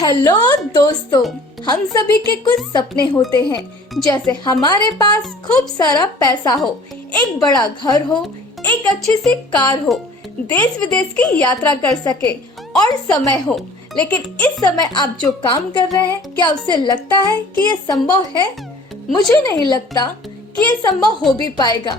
Hello दोस्तों, हम सभी के कुछ सपने होते हैं, जैसे हमारे पास खूब सारा पैसा हो, एक बड़ा घर हो, एक अच्छी सी कार हो, देश विदेश की यात्रा कर सके और समय हो। लेकिन इस समय आप जो काम कर रहे हैं, क्या उससे लगता है कि ये संभव है? मुझे नहीं लगता कि ये संभव हो भी पाएगा,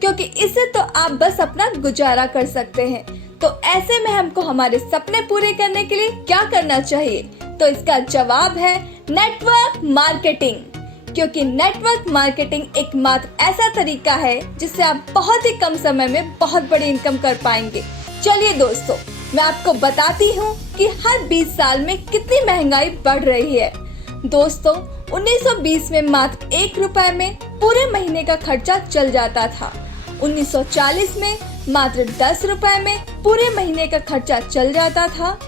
क्योंकि इससे तो आप बस अपना गुजारा कर सकते हैं। तो ऐसे में हमको हमारे सपने पूरे करने के लिए क्या करना चाहिए? तो इसका जवाब है नेटवर्क मार्केटिंग। क्योंकि नेटवर्क मार्केटिंग एकमात्र ऐसा तरीका है जिससे आप बहुत ही कम समय में बहुत बड़ी इनकम कर पाएंगे। चलिए दोस्तों, मैं आपको बताती हूँ कि हर 20 साल में कितनी महंगाई बढ़ रही है। दोस्तों, 1920 में मात्र 1 रुपए में पूरे महीने का खर्चा चल जाता था। 1940 में मात्र 10 रुपए में पूरे महीने का खर्चा चल जाता था।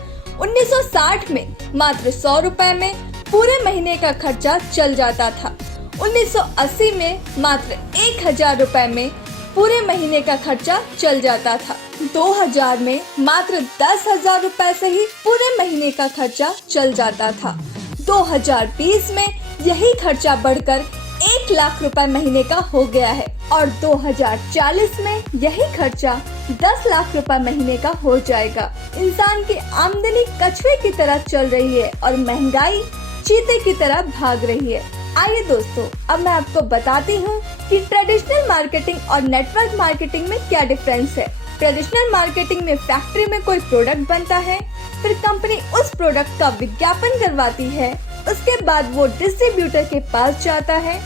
1960 में मात्र 100 रुपए में पूरे महीने का खर्चा चल जाता था। 1980 में मात्र 1000 रुपए में पूरे महीने का खर्चा चल जाता था। 2000 में मात्र 10,000 रुपए से ही पूरे महीने का खर्चा चल जाता था। 2020 में यही खर्चा बढ़कर 1 लाख रुपए महीने का हो गया है और 2040 में यही खर्चा 10 लाख रुपए महीने का हो जाएगा। इंसान की आमदनी कछुए की तरह चल रही है और महंगाई चीते की तरह भाग रही है। आइए दोस्तों, अब मैं आपको बताती हूँ कि ट्रेडिशनल मार्केटिंग और नेटवर्क मार्केटिंग में क्या डिफरेंस है। ट्रेडिशनल मार्केटिंग में फैक्ट्री में कोई प्रोडक्ट बनता है, फिर कंपनी उस प्रोडक्ट का विज्ञापन करवाती है, उसके बाद वो डिस्ट्रीब्यूटर के पास जाता है,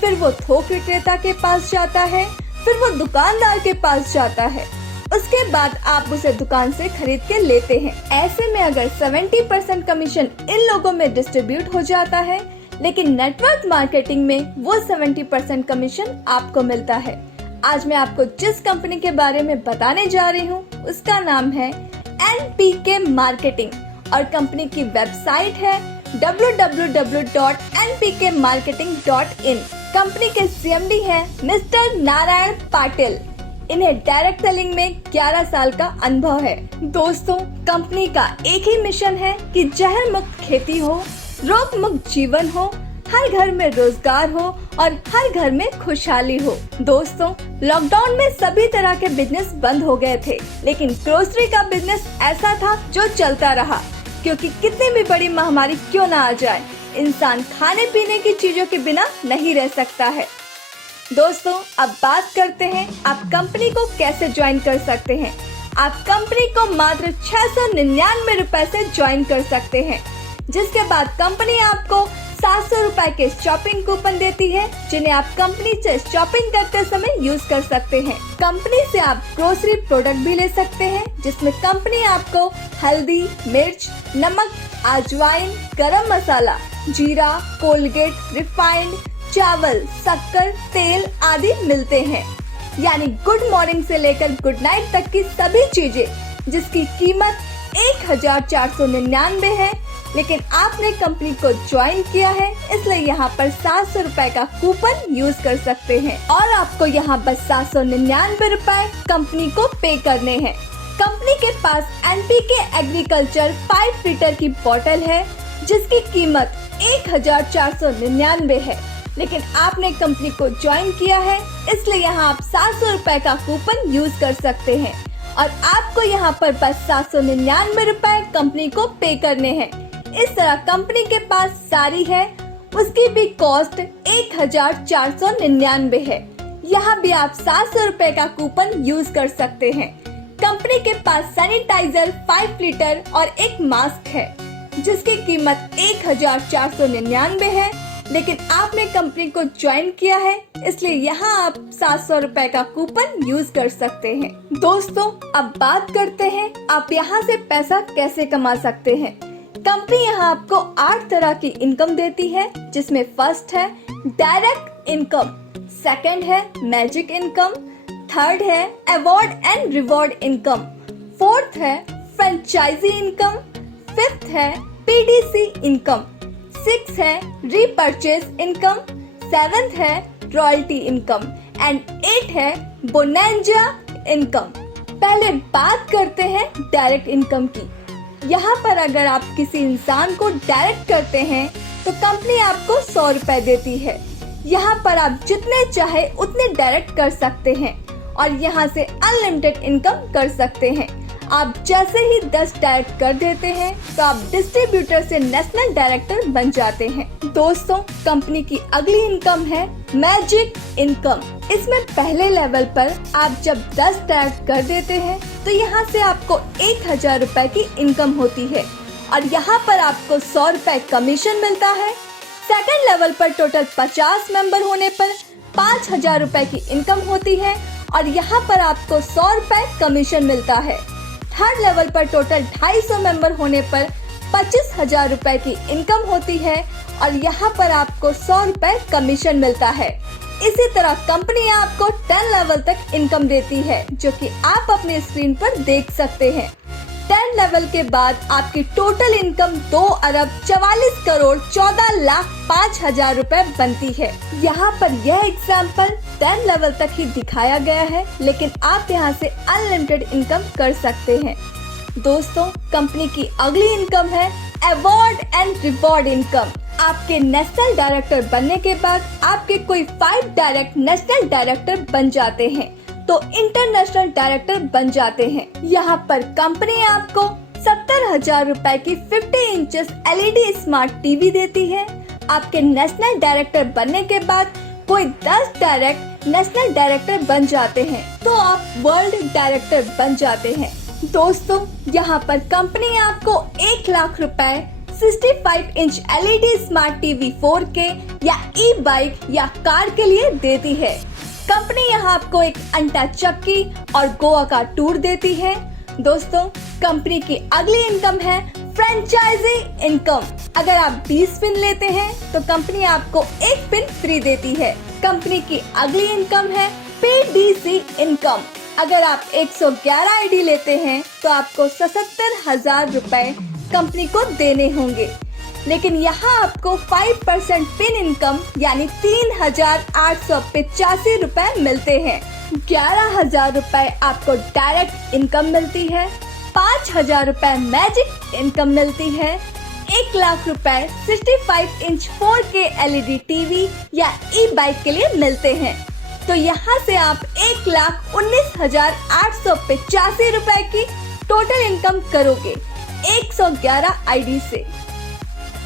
फिर वो थोक विक्रेता के पास जाता है, फिर वो दुकानदार के पास जाता है। उसके बाद आप उसे दुकान से खरीद के लेते हैं। ऐसे में अगर 70% कमीशन इन लोगों में डिस्ट्रीब्यूट हो जाता है, लेकिन नेटवर्क मार्केटिंग में वो 70% कमीशन आपको मिलता है। आज मैं आपको जिस कंपनी के बारे में बताने जा रही हूँ, उसका नाम है NPK मार्केटिंग और कंपनी की वेबसाइट है www.npkmarketing.in। कंपनी के CMD हैं मिस्टर नारायण पाटिल। इन्हें डायरेक्ट सेलिंग में 11 साल का अनुभव है। दोस्तों, कंपनी का एक ही मिशन है कि जहर मुक्त खेती हो, रोग मुक्त जीवन हो, हर घर में रोजगार हो और हर घर में खुशहाली हो। दोस्तों, लॉकडाउन में सभी तरह के बिजनेस बंद हो गए थे, लेकिन ग्रोसरी का बिजनेस ऐसा था जो चलता रहा, क्योंकि कितनी भी बड़ी महामारी क्यों ना आ जाए, इंसान खाने पीने की चीजों के बिना नहीं रह सकता है। दोस्तों, अब बात करते हैं आप कंपनी को कैसे ज्वाइन कर सकते हैं। आप कंपनी को मात्र 699 रुपए से ज्वाइन कर सकते हैं, जिसके बाद कंपनी आपको 700 रुपए के शॉपिंग कूपन देती है, जिन्हें आप कंपनी से शॉपिंग करते समय यूज कर सकते हैं। कंपनी से आप ग्रोसरी प्रोडक्ट भी ले सकते हैं, जिसमें कंपनी आपको हल्दी, मिर्च, नमक, अजवाइन, गरम मसाला, जीरा, कोलगेट, रिफाइंड, चावल, शक्कर, तेल आदि मिलते हैं। यानी गुड मॉर्निंग से लेकर गुड नाइट तक की सभी चीजें, जिसकी कीमत 1499 है, लेकिन आपने कंपनी को ज्वाइन किया है, इसलिए यहाँ पर 700 रुपए का कूपन यूज कर सकते हैं और आपको यहाँ बस 799 रुपए कंपनी को पे करने हैं। कंपनी के पास NPK एग्रीकल्चर 5 लीटर की बोतल है, जिसकी कीमत 1499 है, लेकिन आपने कंपनी को ज्वाइन किया है, इसलिए यहाँ आप 700 रुपए का कूपन यूज कर सकते हैं और आपको यहाँ पर बस 799 रुपए कंपनी को पे करने हैं। इस तरह कंपनी के पास सारी है, उसकी भी कॉस्ट 1499 है। यहाँ भी आप 700 रुपए का कूपन यूज कर सकते हैं। कंपनी के पास सैनिटाइजर 5 लीटर और एक मास्क है, जिसकी कीमत 1499 है, लेकिन आपने कंपनी को ज्वाइन किया है, इसलिए यहाँ आप 700 रुपए का कूपन यूज कर सकते हैं। दोस्तों, अब बात करते हैं आप यहाँ से पैसा कैसे कमा सकते हैं। कंपनी यहाँ आपको 8 तरह की इनकम देती है, जिसमें फर्स्ट है डायरेक्ट इनकम, सेकंड है मैजिक इनकम, थर्ड है award and reward income, fourth है फ्रेंचाइजी इनकम, फिफ्थ है PDC इनकम, सिक्स है रीपरचेज इनकम, सेवेंथ है रॉयल्टी इनकम एंड 8 है बोनेंजा इनकम। पहले बात करते हैं डायरेक्ट इनकम की। यहाँ पर अगर आप किसी इंसान को डायरेक्ट करते हैं तो कंपनी आपको 100 रुपए देती है। यहाँ पर आप जितने चाहे उतने डायरेक्ट कर सकते हैं और यहाँ से अनलिमिटेड इनकम कर सकते हैं। आप जैसे ही 10 डायरेक्ट कर देते हैं तो आप डिस्ट्रीब्यूटर से नेशनल डायरेक्टर बन जाते हैं। दोस्तों, कंपनी की अगली इनकम है मैजिक इनकम। इसमें पहले लेवल पर आप जब 10 डायरेक्ट कर देते हैं तो यहाँ से आपको 1000 रुपए की इनकम होती है और यहाँ पर आपको 100 रुपए कमीशन मिलता है। सेकंड लेवल पर टोटल 50 मेंबर होने पर 5000 रुपए की इनकम होती है और यहाँ पर आपको 100 रुपए कमीशन मिलता है। थर्ड लेवल पर टोटल 250 मेंबर होने पर 25,000 रुपए की इनकम होती है और यहाँ पर आपको 100 रुपए कमीशन मिलता है। इसी तरह कंपनी आपको 10 लेवल तक इनकम देती है, जो कि आप अपने स्क्रीन पर देख सकते हैं। 10 लेवल के बाद आपकी टोटल इनकम 2 अरब 44 करोड़ 14 लाख 5,000 रुपए बनती है। यहाँ पर यह एग्जाम्पल 10 लेवल तक ही दिखाया गया है, लेकिन आप यहाँ से अनलिमिटेड इनकम कर सकते हैं। दोस्तों, कंपनी की अगली इनकम है अवार्ड एंड रिवॉर्ड इनकम। आपके नेशनल डायरेक्टर बनने के बाद आपके कोई 5 डायरेक्ट नेशनल डायरेक्टर बन जाते हैं तो इंटरनेशनल डायरेक्टर बन जाते हैं। यहाँ पर कंपनी आपको 70,000 रुपए की 50 इंचेस LED स्मार्ट टीवी देती है। आपके नेशनल डायरेक्टर बनने के बाद कोई 10 डायरेक्ट नेशनल डायरेक्टर बन जाते हैं तो आप वर्ल्ड डायरेक्टर बन जाते हैं। दोस्तों, यहाँ पर कंपनी आपको 1 लाख रुपए 65 inch LED smart TV 4K या ई-बाइक या कार के लिए देती है। कंपनी यहाँ आपको एक अंटा चक्की और गोवा का टूर देती है। दोस्तों, कंपनी की अगली इनकम है फ्रेंचाइजी इनकम। अगर आप 20 पिन लेते हैं तो कंपनी आपको 1 पिन फ्री देती है। कंपनी की अगली इनकम है PDC इनकम। अगर आप 111 ID लेते हैं तो आपको 77,000 रुपए कंपनी को देने होंगे, लेकिन यहाँ आपको 5% पिन इनकम यानी 3,885 रुपए मिलते हैं। 11,000 रुपए आपको डायरेक्ट इनकम मिलती है। 5,000 रुपए मैजिक इनकम मिलती है। 1 लाख रुपए 65 इंच 4K LED टीवी या ई-बाइक के लिए मिलते हैं। तो यहाँ से आप 1,19,885 रुपए की टोटल इनकम करोगे 111 ID से।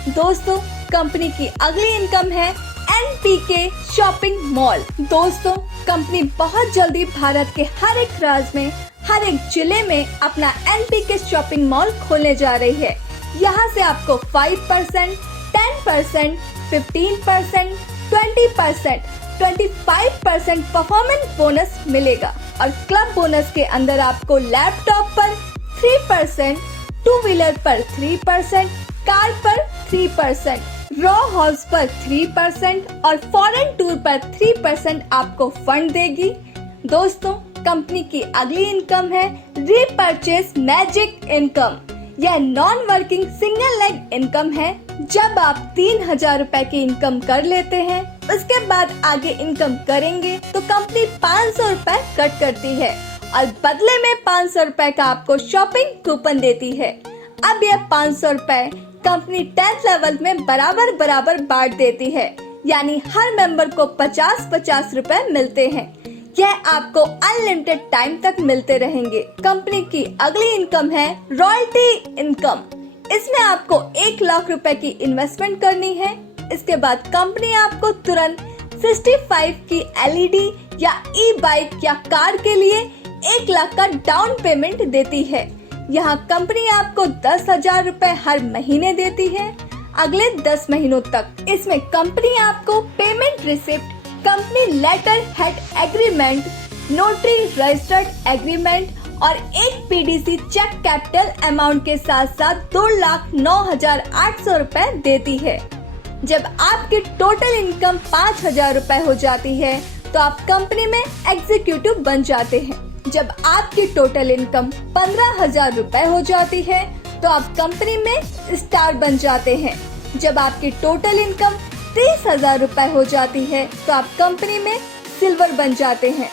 दोस्तों, कंपनी की अगली इनकम है NPK शॉपिंग मॉल। दोस्तों, कंपनी बहुत जल्दी भारत के हर एक राज्य में हर एक जिले में अपना NPK शॉपिंग मॉल खोलने जा रही है। यहाँ से आपको 5%, 10%, 15%, 20%, 25% परफॉर्मेंस बोनस मिलेगा और क्लब बोनस के अंदर आपको लैपटॉप पर 3%, 2 व्हीलर पर 3%, कार पर 3%, रॉ हाउस पर 3% और फॉरेन टूर पर 3% आपको फंड देगी। दोस्तों, कंपनी की अगली इनकम है रीपरचेज मैजिक इनकम। यह non working single leg income है। जब आप 3,000 रुपए की इनकम कर लेते हैं, उसके बाद आगे इनकम करेंगे तो कंपनी 500 रुपए कट करती है और बदले में 500 रुपए का आपको शॉपिंग कूपन देती है। अब यह 500 रुपए कंपनी 10th लेवल में बराबर बांट देती है, यानी हर मेंबर को 50-50 रुपए मिलते हैं। यह आपको अनलिमिटेड टाइम तक मिलते रहेंगे। कंपनी की अगली इनकम है रॉयल्टी इनकम। इसमें आपको 1 लाख रुपए की इन्वेस्टमेंट करनी है। इसके बाद कंपनी आपको तुरंत 65 की LED या ई-बाइक या कार के लिए 1 लाख का डाउन पेमेंट देती है। यहाँ कंपनी आपको 10,000 रुपए हर महीने देती है अगले 10 महीनों तक। इसमें कंपनी आपको payment receipt, company letter head agreement, notary registered agreement और एक PDC चेक कैपिटल अमाउंट के साथ साथ 2,09,800 रुपए देती है। जब आपकी टोटल इनकम 5,000 रुपए हो जाती है तो आप कंपनी में एग्जीक्यूटिव बन जाते हैं। जब आपकी टोटल इनकम 15,000 रुपए हो जाती है तो आप कंपनी में स्टार बन जाते हैं। जब आपकी टोटल इनकम 30,000 रुपए हो जाती है तो आप कंपनी में सिल्वर बन जाते हैं।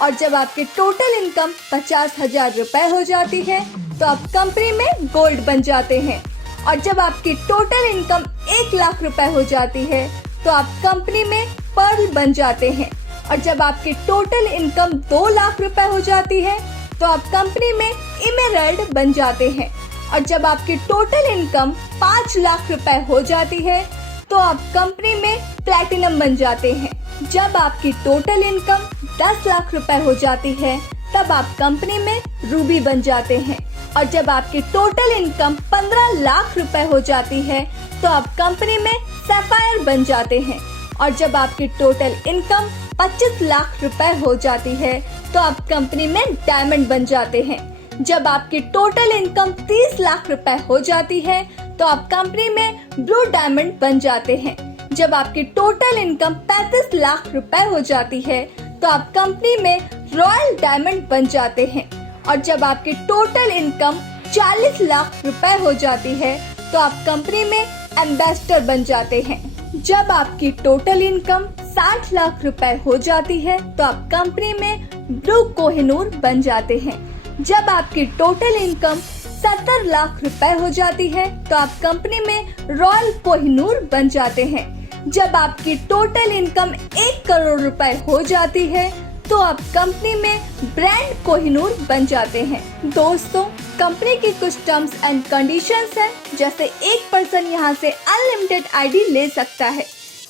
और जब आपकी टोटल इनकम 50,000 रुपए हो जाती है तो आप कंपनी में गोल्ड बन जाते हैं। और जब आपकी टोटल इनकम 1 लाख रुपए हो जाती है तो आप कंपनी में पर्ल बन जाते हैं। और जब आपकी टोटल इनकम 2 लाख रुपए हो जाती है तो आप कंपनी में इमेरल्ड बन जाते हैं। और जब आपकी टोटल इनकम 5 लाख रुपए हो जाती है तो आप कंपनी में प्लैटिनम बन जाते हैं। जब आपकी टोटल इनकम 10 लाख रुपए हो जाती है तब आप कंपनी में रूबी बन जाते हैं। और जब आपकी टोटल इनकम 15 लाख रुपए हो जाती है तो आप कंपनी में सैफायर बन जाते हैं। और जब आपकी टोटल इनकम 25 लाख रुपए हो जाती है तो आप कंपनी में डायमंड बन जाते हैं। जब आपकी टोटल इनकम 30 लाख रुपए हो जाती है तो आप कंपनी में ब्लू डायमंड बन जाते हैं। जब आपकी टोटल इनकम 35 लाख रुपए हो जाती है तो आप कंपनी में रॉयल डायमंड बन जाते हैं। और जब आपकी टोटल इनकम 40 लाख रुपए हो जाती है तो आप कंपनी में एम्बेसडर बन जाते हैं। जब आपकी टोटल इनकम 60 लाख रुपए हो जाती है तो आप कंपनी में ब्लू कोहिनूर बन जाते हैं। जब आपकी टोटल इनकम 70 लाख रुपए हो जाती है तो आप कंपनी में रॉयल कोहिनूर बन जाते हैं। जब आपकी टोटल इनकम 1 करोड़ रुपए हो जाती है तो आप कंपनी में ब्रांड कोहिनूर बन जाते हैं। दोस्तों, कंपनी की कुछ टर्म्स एंड कंडीशंस हैं, जैसे एक पर्सन यहाँ से अनलिमिटेड आईडी ले सकता है।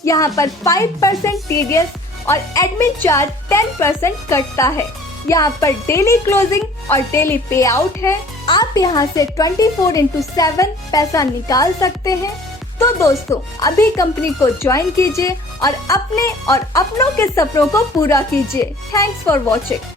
यहाँ पर 5% टीडीएस और एडमिन चार्ज 10% कटता है। यहाँ पर डेली क्लोजिंग और डेली पे आउट है। आप यहाँ से 24/7 पैसा निकाल सकते हैं। तो दोस्तों, अभी कंपनी को ज्वाइन कीजिए और अपने और अपनों के सपनों को पूरा कीजिए। Thanks for watching.